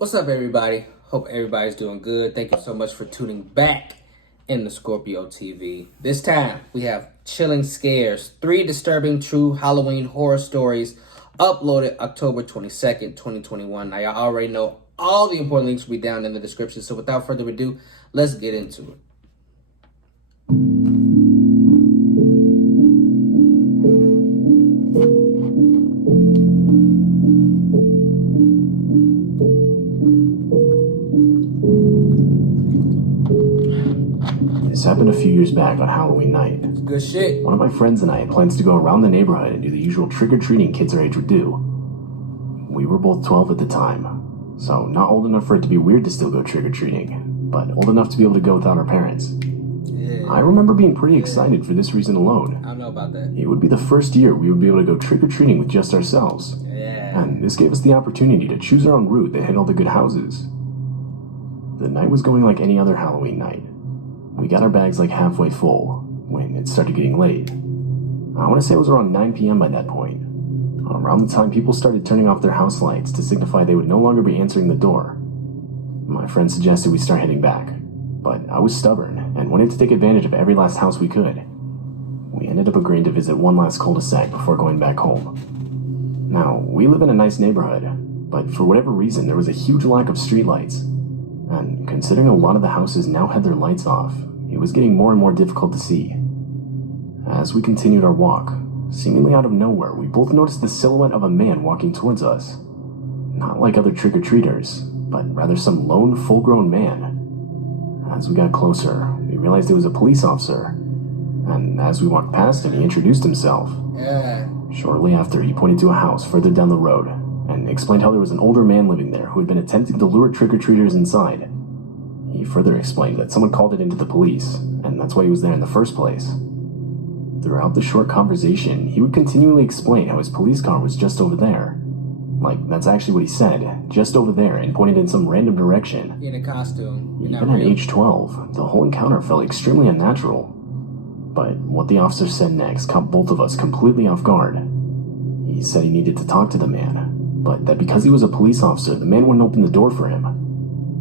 What's up, everybody? Hope everybody's doing good. Thank you so much for tuning back in the Scorpio TV. This time, we have Chilling Scares, 3 disturbing true Halloween horror stories uploaded October 22nd, 2021. Now, y'all already know all the important links will be down in the description. So without further ado, let's get into it. This happened a few years back on Halloween night. Good shit. One of my friends and I had plans to go around the neighborhood and do the usual trick-or-treating kids our age would do. We were both 12 at the time, so not old enough for it to be weird to still go trick-or-treating, but old enough to be able to go without our parents. Yeah. I remember being pretty excited for this reason alone. I don't know about that. It would be the first year we would be able to go trick-or-treating with just ourselves. Yeah. And this gave us the opportunity to choose our own route that hit all the good houses. The night was going like any other Halloween night. We got our bags like halfway full when it started getting late. I want to say it was around 9 p.m. by that point. Around the time people started turning off their house lights to signify they would no longer be answering the door. My friend suggested we start heading back, but I was stubborn and wanted to take advantage of every last house we could. We ended up agreeing to visit one last cul-de-sac before going back home. Now, we live in a nice neighborhood, but for whatever reason there was a huge lack of streetlights. And considering a lot of the houses now had their lights off, it was getting more and more difficult to see. As we continued our walk, seemingly out of nowhere, we both noticed the silhouette of a man walking towards us. Not like other trick-or-treaters, but rather some lone, full-grown man. As we got closer, we realized it was a police officer, and as we walked past him, he introduced himself. Yeah. Shortly after, he pointed to a house further down the road, and explained how there was an older man living there who had been attempting to lure trick-or-treaters inside. He further explained that someone called it into the police, and that's why he was there in the first place. Throughout the short conversation, he would continually explain how his police car was just over there. Like, that's actually what he said, just over there, and pointed in some random direction. In a costume. You're not Even at real. age 12, the whole encounter felt extremely unnatural. But what the officer said next caught both of us completely off guard. He said he needed to talk to the man, but that because he was a police officer, the man wouldn't open the door for him.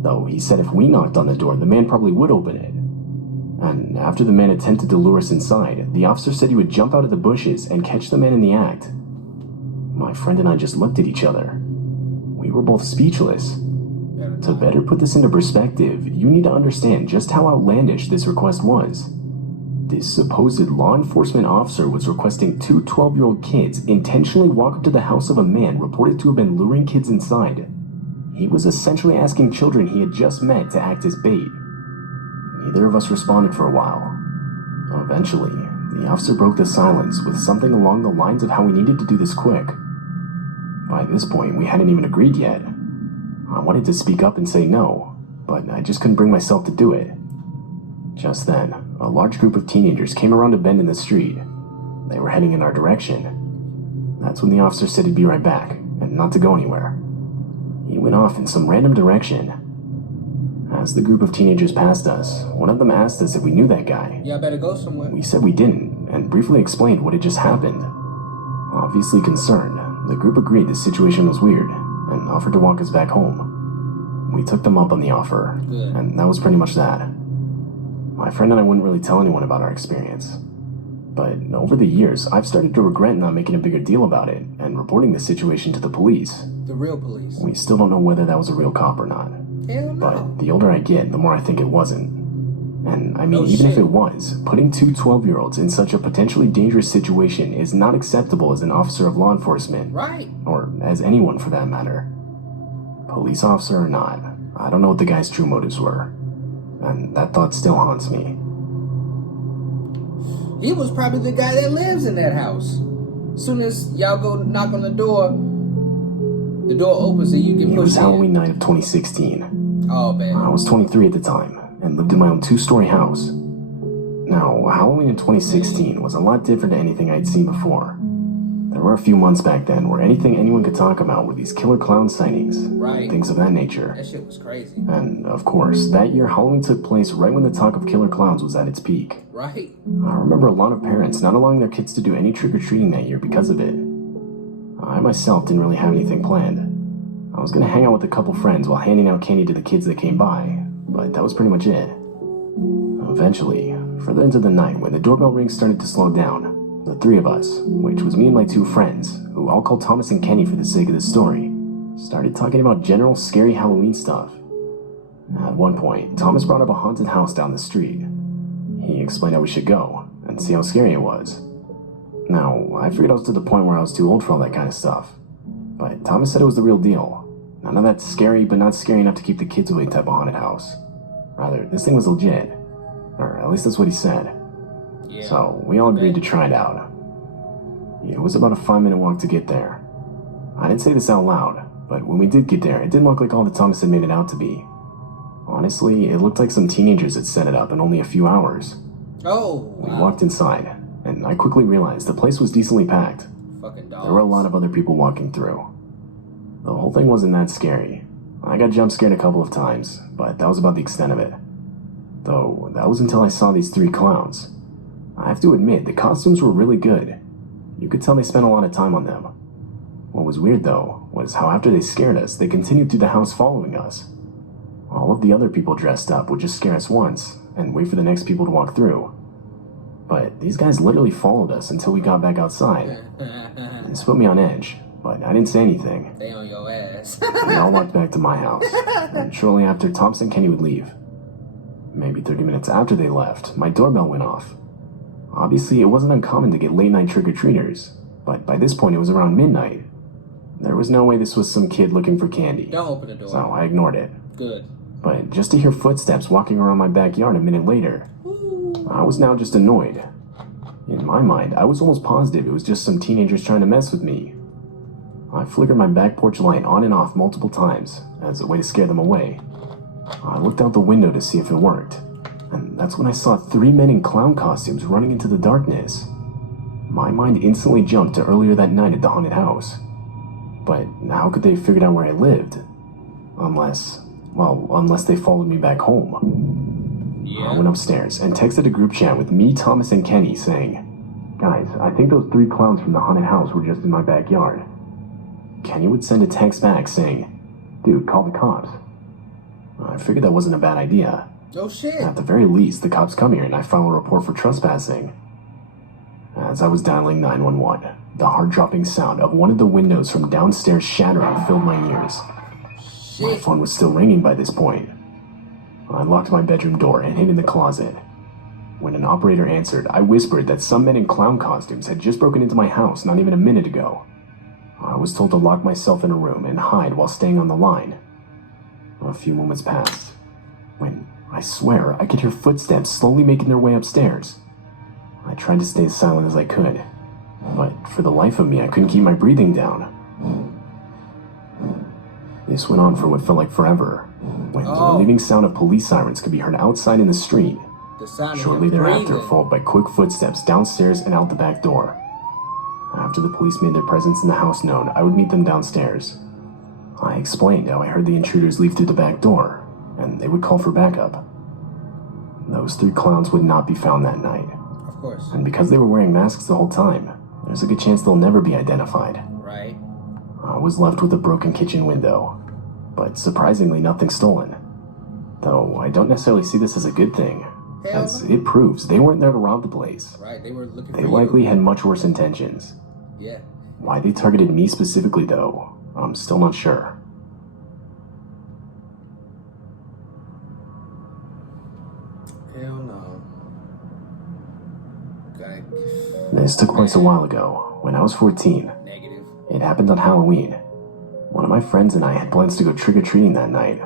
Though he said if we knocked on the door, the man probably would open it. And after the man attempted to lure us inside, the officer said he would jump out of the bushes and catch the man in the act. My friend and I just looked at each other. We were both speechless. To better put this into perspective, you need to understand just how outlandish this request was. This supposed law enforcement officer was requesting two 12-year-old kids intentionally walk up to the house of a man reported to have been luring kids inside. He was essentially asking children he had just met to act as bait. Neither of us responded for a while. Eventually, the officer broke the silence with something along the lines of how we needed to do this quick. By this point, we hadn't even agreed yet. I wanted to speak up and say no, but I just couldn't bring myself to do it. Just then, a large group of teenagers came around a bend in the street. They were heading in our direction. That's when the officer said he'd be right back, and not to go anywhere. He went off in some random direction. As the group of teenagers passed us, one of them asked us if we knew that guy. Y'all better go somewhere. We said we didn't, and briefly explained what had just happened. Obviously concerned, the group agreed the situation was weird, and offered to walk us back home. We took them up on the offer, Good. and that was pretty much that. My friend and I wouldn't really tell anyone about our experience. But over the years, I've started to regret not making a bigger deal about it, and reporting the situation to the police. The real police. We still don't know whether that was a real cop or not. Hell no. But the older I get, the more I think it wasn't. And I mean, No even if shit. it was, putting two 12-year-olds in such a potentially dangerous situation is not acceptable as an officer of law enforcement. Right. Or as anyone for that matter. Police officer or not, I don't know what the guy's true motives were. And that thought still haunts me. He was probably the guy that lives in that house. Soon as y'all go knock on the door opens and you get It pushed was in. Halloween night of 2016. Oh, man. I was 23 at the time, and lived in my own two-story house. Now, Halloween in 2016 was a lot different to anything I'd seen before. There were a few months back then where anything anyone could talk about were these killer clown sightings, Right. things of that nature. That shit was crazy. And, of course, that year Halloween took place right when the talk of killer clowns was at its peak. Right. I remember a lot of parents not allowing their kids to do any trick-or-treating that year because of it. I myself didn't really have anything planned. I was was gonna hang out with a couple friends while handing out candy to the kids that came by, but that was pretty much it. Eventually, further into the night, when the doorbell ring started to slow down, the three of us, which was me and my two friends, who I'll call Thomas and Kenny for the sake of the story, started talking about general scary Halloween stuff. At one point, Thomas brought up a haunted house down the street. He explained how we should go and see how scary it was. Now, I figured I was to the point where I was too old for all that kind of stuff, but Thomas said it was the real deal. None of that scary but not scary enough to keep the kids away type of haunted house. Rather, this thing was legit. Or at least that's what he said. Yeah. So, we all agreed to try it out. It was about a 5-minute walk to get there. I didn't say this out loud, but when we did get there, it didn't look like all that Thomas had made it out to be. Honestly, it looked like some teenagers had set it up in only a few hours. Oh, We wow. walked inside, and I quickly realized the place was decently packed. Fucking dogs. There were a lot of other people walking through. The whole thing wasn't that scary. I got jump scared a couple of times, but that was about the extent of it. Though, that was until I saw these 3 clowns. I have to admit, the costumes were really good. You could tell they spent a lot of time on them. What was weird, though, was how after they scared us, they continued through the house following us. All of the other people dressed up would just scare us once, and wait for the next people to walk through. But these guys literally followed us until we got back outside. This put me on edge, but I didn't say anything. They on your ass. We all walked back to my house, and shortly after, Thomas and Kenny would leave. Maybe 30 minutes after they left, my doorbell went off. Obviously, it wasn't uncommon to get late-night trick-or-treaters, but by this point it was around midnight. There was no way this was some kid looking for candy, Don't open the door. so I ignored it. Good. But just to hear footsteps walking around my backyard a minute later, I was now just annoyed. In my mind, I was almost positive it was just some teenagers trying to mess with me. I flickered my back porch light on and off multiple times as a way to scare them away. I looked out the window to see if it worked, and that's when I saw 3 men in clown costumes running into the darkness. My mind instantly jumped to earlier that night at the haunted house. But how could they have figured out where I lived? Unless they followed me back home. Yeah. I went upstairs and texted a group chat with me, Thomas, and Kenny saying, "Guys, I think those 3 clowns from the haunted house were just in my backyard." Kenny would send a text back saying, "Dude, call the cops." I figured that wasn't a bad idea. Oh shit. At the very least, the cops come here and I file a report for trespassing. As I was dialing 911, the heart-dropping sound of one of the windows from downstairs shattering filled my ears. My Shit. phone was still ringing by this point. I locked my bedroom door and hid in the closet. When an operator answered, I whispered that some men in clown costumes had just broken into my house not even a minute ago. I was told to lock myself in a room and hide while staying on the line. A few moments passed, when, I swear, I could hear footsteps slowly making their way upstairs. I tried to stay as silent as I could, but for the life of me, I couldn't keep my breathing down. This went on for what felt like forever, when the relieving sound of police sirens could be heard outside in the street. The sound Shortly of him thereafter, breathing. followed by quick footsteps downstairs and out the back door. After the police made their presence in the house known, I would meet them downstairs. I explained how I heard the intruders leave through the back door, and they would call for backup. Those 3 clowns would not be found that night, Of course. and because they were wearing masks the whole time, there's a good chance they'll never be identified. Right. I was left with a broken kitchen window, but surprisingly nothing stolen. Though I don't necessarily see this as a good thing, Hell as no. it proves they weren't there to rob the place. Right. They were looking They for likely you. had much worse intentions. Yeah. Why they targeted me specifically, though, I'm still not sure. Hell no. Okay. This took place a while ago, when I was 14. Negative. It happened on Halloween. One of my friends and I had plans to go trick-or-treating that night.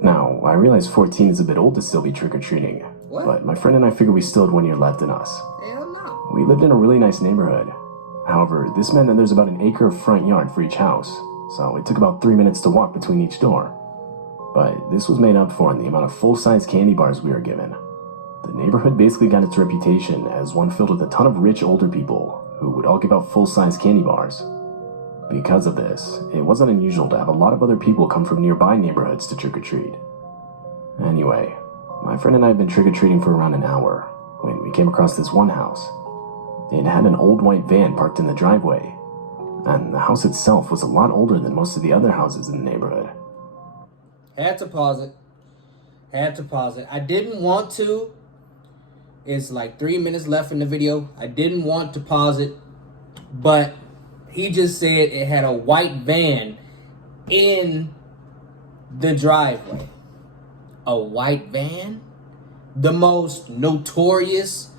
Now, I realize 14 is a bit old to still be trick-or-treating, What? but my friend and I figured we still had 1 year left in us. Hell no. We lived in a really nice neighborhood. However, this meant that there's about an acre of front yard for each house, so it took about 3 minutes to walk between each door. But this was made up for in the amount of full-size candy bars we were given. The neighborhood basically got its reputation as one filled with a ton of rich older people who would all give out full-size candy bars. Because of this, it wasn't unusual to have a lot of other people come from nearby neighborhoods to trick-or-treat. Anyway, my friend and I had been trick-or-treating for around an hour when we came across this one house. It had an old white van parked in the driveway. and the house itself was a lot older than most of the other houses in the neighborhood. Had to pause it. I didn't want to. It's like 3 minutes left in the video. I didn't want to pause it, but he just said it had a white van in the driveway. A white van? The most notorious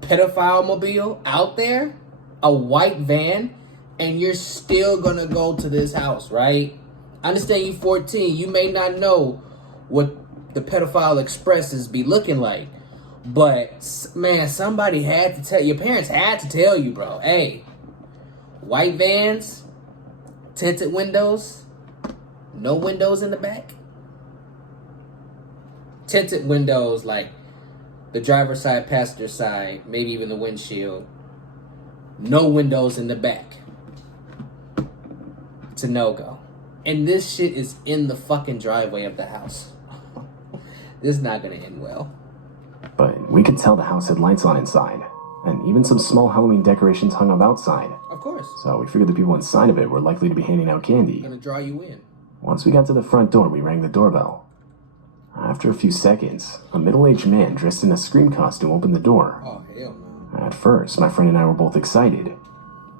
pedophile mobile out there? A white van? And you're still gonna go to this house, right? I understand you 14. You may not know what the pedophile expresses be looking like. But, man, somebody had to tell your parents had to tell you, bro. Hey, white vans, tinted windows, no windows in the back. Tinted windows, like the driver's side, passenger side, maybe even the windshield. No windows in the back. It's a no-go. And this shit is in the fucking driveway of the house. This is not gonna end well. But we could tell the house had lights on inside, and even some small Halloween decorations hung up outside. Of course. So we figured the people inside of it were likely to be handing out candy. Gonna draw you in. Once we got to the front door, we rang the doorbell. After a few seconds, a middle-aged man dressed in a Scream costume opened the door. Oh, hell no. At first, my friend and I were both excited.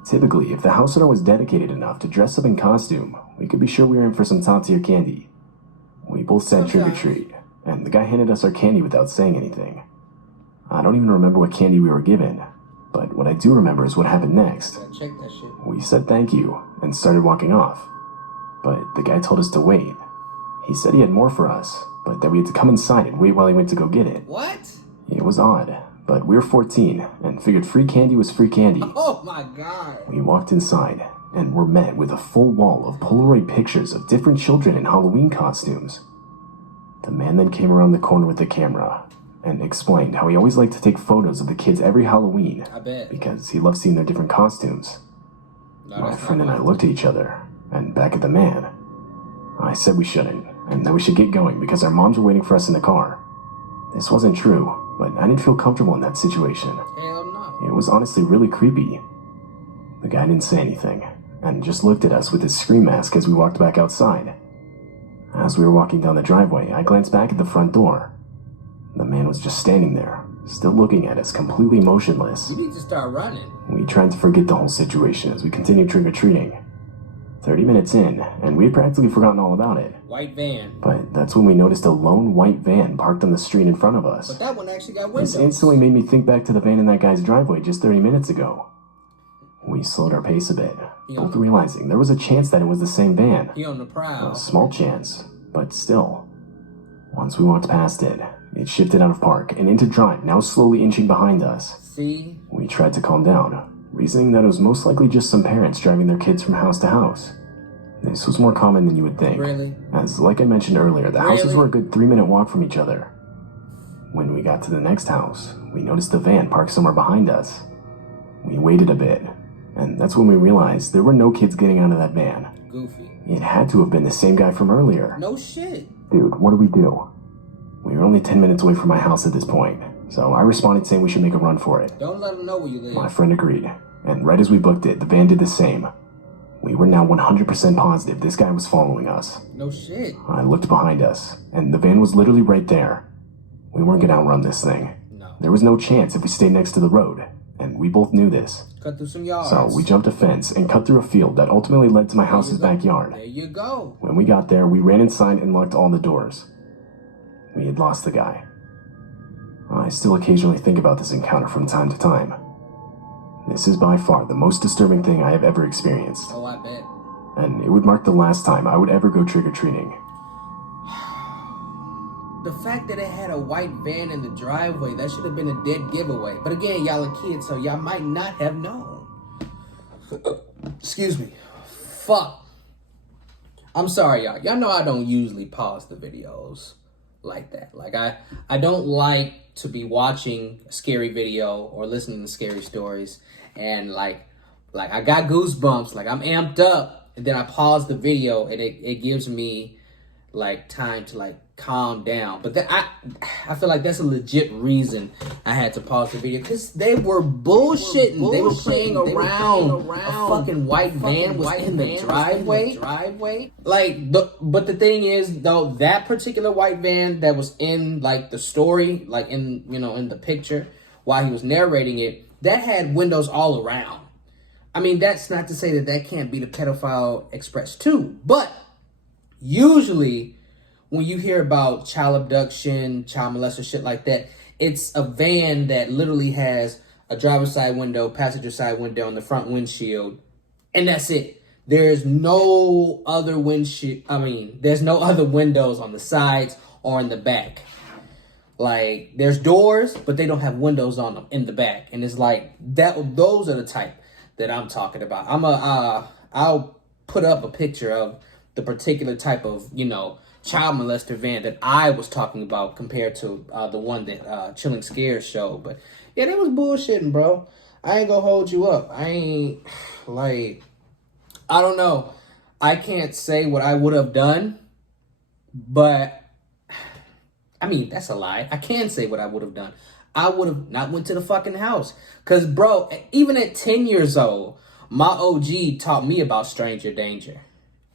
Typically, if the house owner was dedicated enough to dress up in costume, we could be sure we were in for some top-tier candy. We both said trick or treat, and the guy handed us our candy without saying anything. I don't even remember what candy we were given, but what I do remember is what happened next. Gotta check that shit. We said thank you and started walking off, but the guy told us to wait. He said he had more for us, but that we had to come inside and wait while he went to go get it. What? It was odd, but we were 14 and figured free candy was free candy. Oh my god. We walked inside and were met with a full wall of Polaroid pictures of different children in Halloween costumes. The man then came around the corner with the camera and explained how he always liked to take photos of the kids every Halloween. I bet. Because he loved seeing their different costumes. No, My that's friend not and I right. looked at each other and back at the man. I said we shouldn't, and that we should get going because our moms were waiting for us in the car. This wasn't true, but I didn't feel comfortable in that situation. Hell no. It was honestly really creepy. The guy didn't say anything, and just looked at us with his Scream mask as we walked back outside. As we were walking down the driveway, I glanced back at the front door. The man was just standing there, still looking at us, completely motionless. You need to start running. We tried to forget the whole situation as we continued trick-or-treating. 30 minutes in, and we had practically forgotten all about it. White van. But that's when we noticed a lone white van parked on the street in front of us. But that one actually got This windows. instantly made me think back to the van in that guy's driveway just 30 minutes ago. We slowed our pace a bit, both realizing there was a chance that it was the same van. He on the prowl. A small chance, but still. Once we walked past it, it shifted out of park and into drive, now slowly inching behind us. See? We tried to calm down, reasoning that it was most likely just some parents driving their kids from house to house. This was more common than you would think. Really? As, like I mentioned earlier, the houses Really? were a good 3-minute walk from each other. When we got to the next house, we noticed the van parked somewhere behind us. We waited a bit, and that's when we realized there were no kids getting out of that van. Goofy. It had to have been the same guy from earlier. No shit. Dude, what do we do? We were only 10 minutes away from my house at this point, so I responded saying we should make a run for it. Don't let him know where you live. My friend agreed, and right as we booked it, the van did the same. We were now 100% positive this guy was following us. No shit. I looked behind us, and the van was literally right there. We weren't gonna outrun this thing. No. There was no chance if we stayed next to the road, and we both knew this. Cut through some yards. So we jumped a fence and cut through a field that ultimately led to my house's backyard. There you go. When we got there, we ran inside and locked all the doors. We had lost the guy. I still occasionally think about this encounter from time to time. This is by far the most disturbing thing I have ever experienced, Oh, I bet. and it would mark the last time I would ever go trick-or-treating. The fact that it had a white van in the driveway, that should have been a dead giveaway. But again, y'all are kids, so y'all might not have known. Excuse me. Fuck. I'm sorry, y'all. Y'all know I don't usually pause the videos like that. Like, I don't like to be watching a scary video or listening to scary stories and like I got goosebumps, like I'm amped up, and then I pause the video and it gives me like time to like calm down. But I feel like that's a legit reason I had to pause the video, because they were bullshitting. They were playing around. A fucking white van was in the driveway. Like, but the thing is though, that particular white van that was in like the story, like in, you know, in the picture while he was narrating it, that had windows all around. I mean, that's not to say that that can't be the Pedophile Express too, but usually when you hear about child abduction, child molester, shit like that, it's a van that literally has a driver's side window, passenger side window, and the front windshield, and that's it. There's no other windshield. I mean, there's no other windows on the sides or in the back. Like, there's doors, but they don't have windows on them in the back, and it's like that. Those are the type that I'm talking about. I'll put up a picture of the particular type of, you know, child molester van that I was talking about compared to the one that Chilling Scares showed. But yeah, that was bullshitting, bro. I ain't gonna hold you up. I ain't, like, I don't know. I can't say what I would have done, but I mean, that's a lie. I can say what I would have done. I would have not went to the fucking house. Because, bro, even at 10 years old, my OG taught me about stranger danger.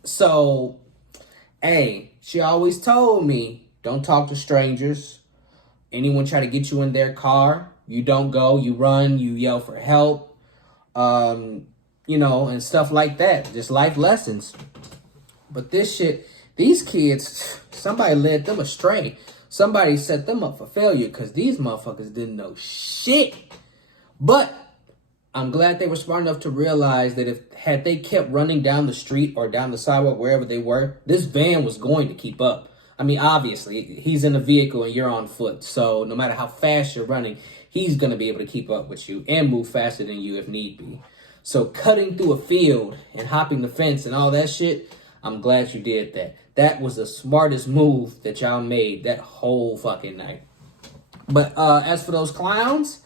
So, hey, she always told me, don't talk to strangers. Anyone try to get you in their car, you don't go, you run, you yell for help. You know, and stuff like that. Just life lessons. But this shit, these kids, somebody led them astray. Somebody set them up for failure, because these motherfuckers didn't know shit. But I'm glad they were smart enough to realize that had they kept running down the street or down the sidewalk, wherever they were, this van was going to keep up. I mean, obviously, he's in a vehicle and you're on foot. So no matter how fast you're running, he's going to be able to keep up with you and move faster than you if need be. So cutting through a field and hopping the fence and all that shit, I'm glad you did that. That was the smartest move that y'all made that whole fucking night. But as for those clowns,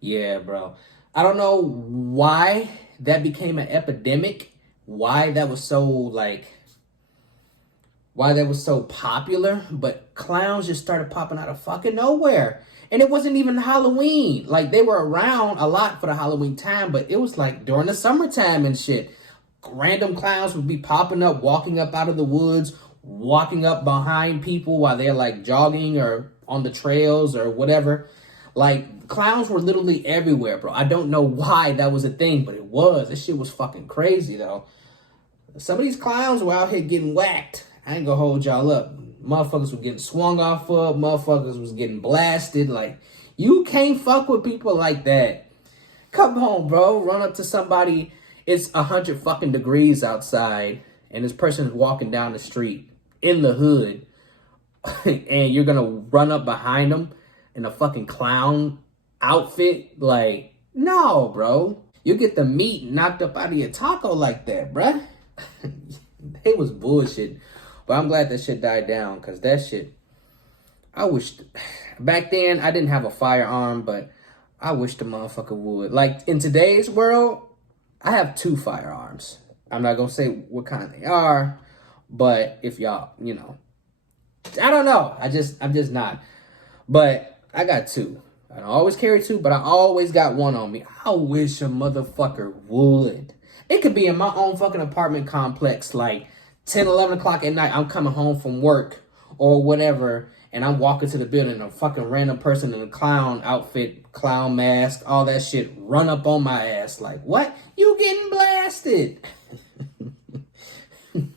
yeah, bro. I don't know why that became an epidemic. Why that was so popular. But clowns just started popping out of fucking nowhere. And it wasn't even Halloween. Like, they were around a lot for the Halloween time, but it was like during the summertime and shit. Random clowns would be popping up, walking up out of the woods, walking up behind people while they're like jogging or on the trails or whatever. Like, clowns were literally everywhere, bro. I don't know why that was a thing, but it was. This shit was fucking crazy, though. Some of these clowns were out here getting whacked. I ain't gonna hold y'all up. Motherfuckers were getting swung off of. Motherfuckers was getting blasted. Like, you can't fuck with people like that. Come on, bro. Run up to somebody. It's 100 fucking degrees outside, and this person is walking down the street in the hood, and you're gonna run up behind them in a fucking clown outfit? Like, no, bro. You get the meat knocked up out of your taco like that, bruh. It was bullshit. But I'm glad that shit died down, because that shit, I wish, back then I didn't have a firearm, but I wish the motherfucker would. Like, in today's world, I have 2 firearms. I'm not gonna say what kind they are, but if y'all, you know, I don't know. I'm just not. But I got 2. I don't always carry 2, but I always got 1 on me. I wish a motherfucker would. It could be in my own fucking apartment complex, like 10, 11 o'clock at night. I'm coming home from work or whatever, and I'm walking to the building, and a fucking random person in a clown outfit, clown mask, all that shit, run up on my ass. Like, what? You getting blasted?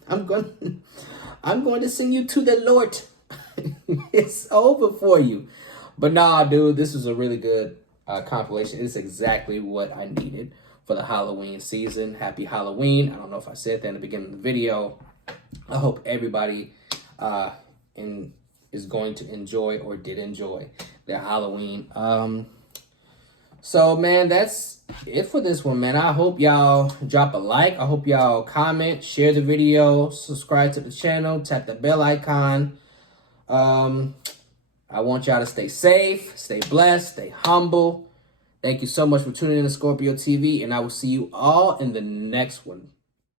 I'm going to send you to the Lord. It's over for you. But nah, dude, this was a really good compilation. It's exactly what I needed for the Halloween season. Happy Halloween. I don't know if I said that in the beginning of the video. I hope everybody is going to enjoy or did enjoy their Halloween. So, man, that's it for this one, man. I hope y'all drop a like. I hope y'all comment, share the video, subscribe to the channel, tap the bell icon. I want y'all to stay safe, stay blessed, stay humble. Thank you so much for tuning in to Scorpio TV, and I will see you all in the next one.